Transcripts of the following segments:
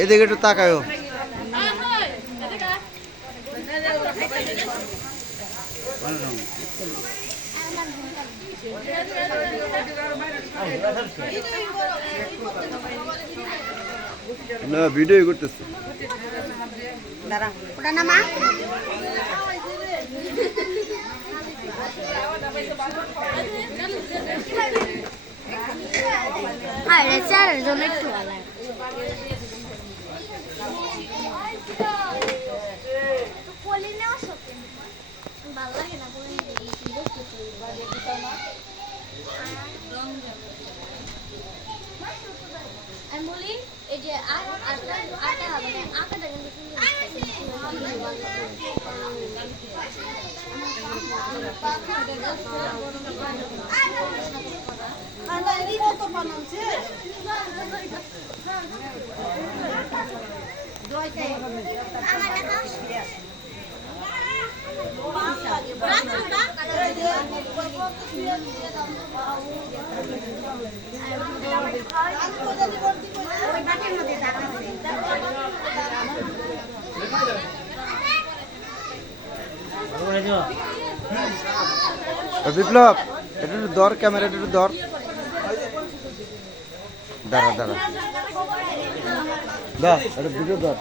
এদিকে একটু তাকায়ও। না ভিডিও করতেছে। আমি বলি এই যে আটা হবে না আটাটা বিপ্লব এটা একটু ধর, ক্যামেরা একটু ধর, দাঁড়া দাঁড়া ধর, এটা ভিডিও ধর,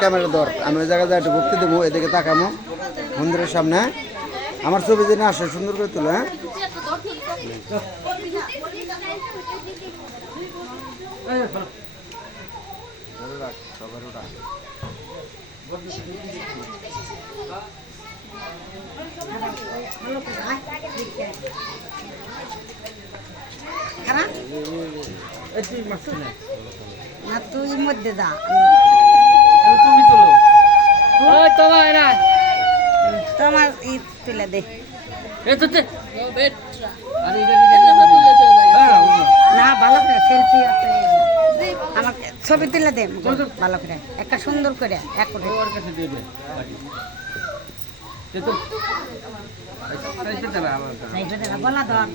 ক্যামেরা ধর। আমি ওই জায়গায় একটু ভক্তি দেবো, এদিকে তাকামো মন্দিরের সামনে। আমার ছবি যেন আসে সুন্দর করে তুলে। হ্যাঁ সবার ওটা না তুই মধ্যে যা তুমি তোলো তোমার ই তুলে দে না ভালো করে সেলফি আমাকে ছবি তুলে দে ভালো করে একটা সুন্দর করে এক করে বলা ধর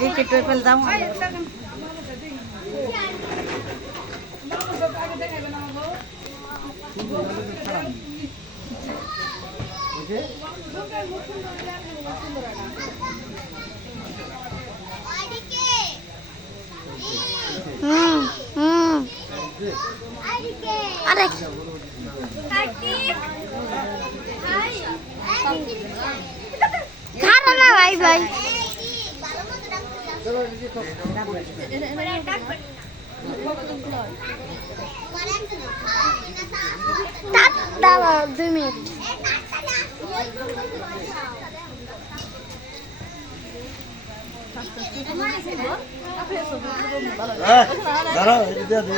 দেখে টুয়েল দাও আরে খারাপ না ভাই ভাই দাঁড়া 2 মিনিট দাঁড়া এটা দিয়ে দে।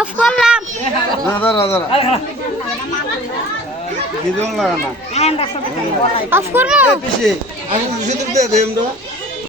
অফ করলাম না দাঁড়া দাঁড়া দিদন লাগা না অফ করবো পিছিয়ে আমি সিঁদুর দিয়ে দে আমরা